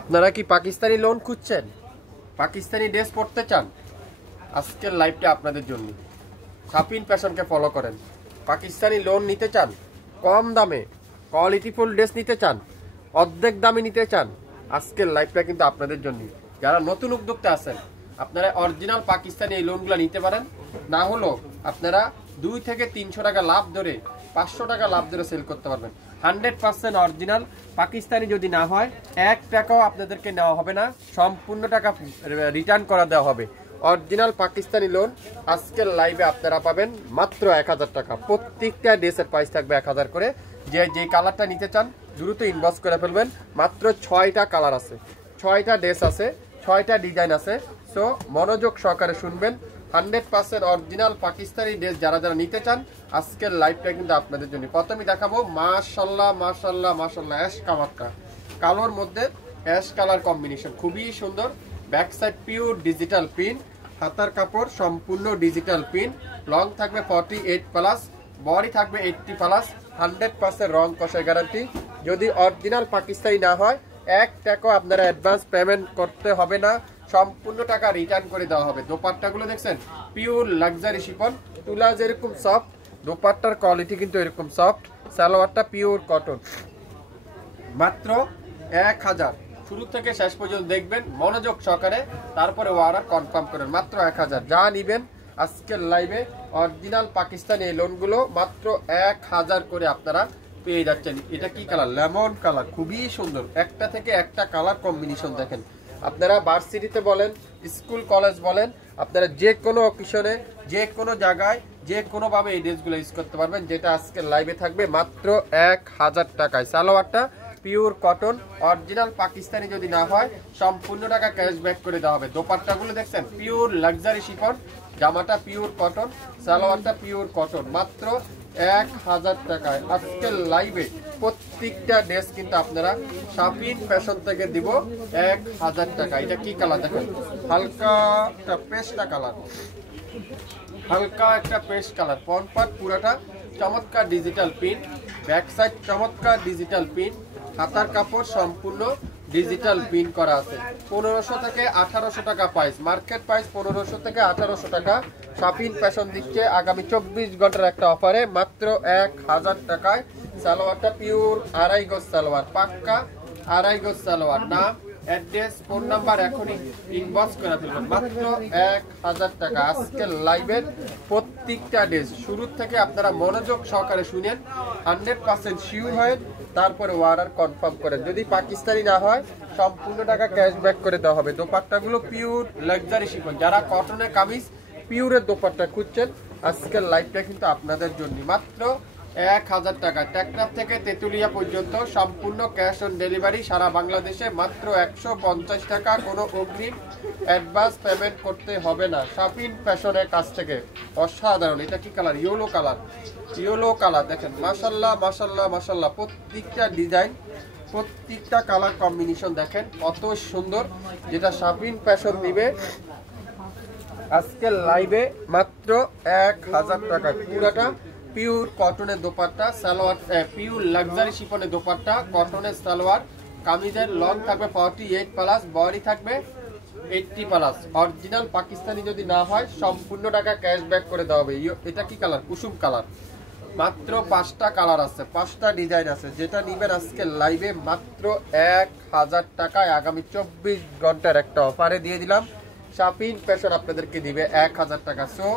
আপনারা কি পাকিস্তানি লোন খুঁজছেন, পাকিস্তানি ড্রেস পড়তে চান? আজকের লাইভটা আপনাদের জন্য। শাপিন ফ্যাশনকে ফলো করেন। পাকিস্তানি লোন নিতে চান, কম দামে কোয়ালিটিফুল ড্রেস নিতে চান, অর্ধেক দামে নিতে চান, আজকের লাইভটা কিন্তু আপনাদের জন্য। যারা নতুন উদ্যোক্তা আছেন আপনারা অরিজিনাল পাকিস্তানি এই লোনগুলো নিতে পারেন। না হলো আপনারা 2 থেকে 300 টাকা লাভ ধরে 500 টাকা লাভ ধরে সেল করতে পারবেন। 100% অরিজিনাল পাকিস্তানি যদি না হয় 1 টাকাও আপনাদেরকে নেওয়া হবে না, সম্পূর্ণ টাকা রিটার্ন করা দেওয়া হবে। অরিজিনাল পাকিস্তানি লোন আজকের লাইভে আপনারা পাবেন মাত্র 1000 টাকা। প্রত্যেকটা ড্রেসের প্রাইস থাকবে 1000 করে। যে কালারটা নিতে চান দ্রুত ইনবক্স করে ফেলবেন। মাত্র 6টা কালার আছে, 6টা ড্রেস আছে, 6টা ডিজাইন আছে। সো মনোযোগ সহকারে শুনবেন। 100% অরিজিনাল পাকিস্তানি ড্রেস যারা যারা নিতে চান আজকের লাইভটা কিন্তু আপনাদের জন্য। প্রথমে দেখাবো মাশাআল্লাহ মাশাআল্লাহ মাশাআল্লাহ অ্যাশ কালারটা, কালোর মধ্যে অ্যাশ কালার কম্বিনেশন খুবই সুন্দর। Back side pure digital print, হাতার কাপড় সম্পূর্ণ ডিজিটাল প্রিন্ট, লং থাকবে 48+, বডি থাকবে 80+, 100% রং কষায় গ্যারান্টি। যদি অরিজিনাল পাকিস্তানি না হয় 1 টাকাও আপনারা অ্যাডভান্স পেমেন্ট করতে হবে না, সম্পূর্ণ টাকা রিটার্ন করে দেওয়া হবে। দোপাট্টাগুলো দেখছেন পিওর লাক্সারি শিফন, তুলা যেরকম সফট দোপাট্টার কোয়ালিটি কিন্তু এরকম সফট। সালোয়ারটা পিওর কটন। মাত্র 1000, শুরু থেকে শেষ পর্যন্ত দেখবেন মনোযোগ সহকারে, তারপরে অর্ডার কনফার্ম করেন। মাত্র 1000 যা নিবেন আজকের লাইভে অরিজিনাল পাকিস্তানি এই লোনগুলো মাত্র 1000 করে আপনারা পেয়ে যাচ্ছেন। এটা কি কালার? লেমন কালার, খুবই সুন্দর। একটা থেকে একটা কালার কম্বিনেশন দেখেন। আপনারা ভার্সিটিতে বলেন, স্কুল কলেজ বলেন, আপনারা যে কোনো অকেশনে যে কোনো জায়গায় যে কোনোভাবে এই ড্রেসগুলো ইউজ করতে পারবেন। যেটা আজকের লাইভে থাকবে মাত্র 1000 টাকায়। সালোয়ারটা পিওর কটন, অরিজিনাল পাকিস্তানি যদি না হয় সম্পূর্ণ টাকা ক্যাশব্যাক করে দেওয়া হবে। দোপাট্টাগুলো দেখছেন পিওর লাক্সারি শিফন, জামাটা পিওর কটন, সালোয়ারটা পিওর কটন। মাত্র 1000 টাকায় আজকের লাইভে প্রত্যেকটা ড্রেস কিন্তু আপনারা শাপিন ফ্যাশন থেকে দিব 1000 টাকা। এটা কি কালার দেখেন? হালকা একটা পেস্টা কালার, হালকা একটা পেস্ট কালার। ফ্রন্ট পার্ট পুরাটা চমৎকার ডিজিটাল প্রিন্ট, ব্যাক সাইড চমৎকার ডিজিটাল প্রিন্ট, হাতার কাপড় সম্পূর্ণ ডিজিটাল প্রিন্ট করা আছে। 1500 থেকে 1800 টাকা প্রাইস, মার্কেট প্রাইস 1500 থেকে 1800 টাকা। শাপিন ফ্যাশন দিচ্ছে আগামী 24 ঘন্টার একটা অফারে মাত্র 1000 টাকায়। সালোয়ারটা পিওর আড়াই গজ সালোয়ার, পাক্কা আড়াই গজ সালোয়ার। নাম, অ্যাড্রেস, ফোন নাম্বার এখনই ইনবক্স করে ফেলবেন। মাত্র 1000 টাকা আজকের লাইভের প্রত্যেকটা ড্রেস। শুরু থেকে আপনারা মনোযোগ সহকারে শুনেন, 100% শিওর হয়, তারপরে অর্ডার কনফার্ম করেন। যদি পাকিস্তানি না হয় সম্পূর্ণ টাকা ক্যাশব্যাক করে দেওয়া হবে। দোপাট্টাগুলো পিওর লাক্সারি শিফন। যারা কটনের কামিজ পিওরের দোপাট্টা খুঁজছেন আজকের লাইভটা কিন্তু আপনাদের জন্য। মাত্র 1000 টাকা। টেকনাফ থেকে তেতুলিয়া পর্যন্ত সম্পূর্ণ ক্যাশ অন ডেলিভারি সারা বাংলাদেশে মাত্র 150 টাকা। কোনো অগ্রিম অ্যাডভান্স পেমেন্ট করতে হবে না। শাপিন ফ্যাশনের কাছ থেকে অসাধারণ। এটা কি colour? Yellow colour, yellow colour দেখেন। মাশাআল্লাহ মাশাআল্লাহ মাশাআল্লাহ, প্রত্যেকটা ডিজাইন প্রত্যেকটা কালার কম্বিনেশন দেখেন কত সুন্দর। যেটা শাপিন ফ্যাশন দিবে আজকের লাইভে মাত্র 1000 টাকা। পুরাটা পিওর কটনের দোপাট্টা, সালোয়ার পিওর লাক্সারি শিফনের দোপাট্টা, কটনের সালোয়ার। কামিজের লং থাকবে 48+, বডি থাকবে 80+। অরিজিনাল পাকিস্তানি যদি না হয় সম্পূর্ণ টাকা ক্যাশব্যাক করে দেওয়া হবে। এটা কি কালার? কুসুম কালার। মাত্র 5টা কালার আছে, 5টা ডিজাইন আছে। যেটা নিবেন আজকে লাইভে মাত্র 1000 টাকায়। আগামী 24 ঘন্টার একটা অফারে দিয়ে দিলাম। শাপিন ফ্যাশন আপনাদেরকে দিবে 1000 টাকা। সো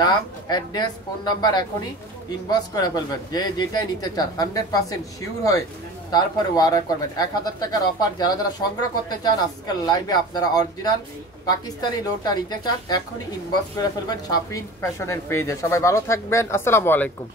নাম, অ্যাড্রেস, ফোন নাম্বার এখনই ইনবক্স করে ফেলবেন। যে যেটাই নিতে চান 100% শিওর হয়ে তারপরে অর্ডার করবেন। 1000 টাকার অফার যারা যারা সংগ্রহ করতে চান আজকের লাইভে আপনারা অরিজিনাল পাকিস্তানি লোনটা নিতে চান এখনই ইনবক্স করে ফেলবেন শাপিন ফ্যাশনের পেজে। সবাই ভালো থাকবেন, আসসালামু আলাইকুম।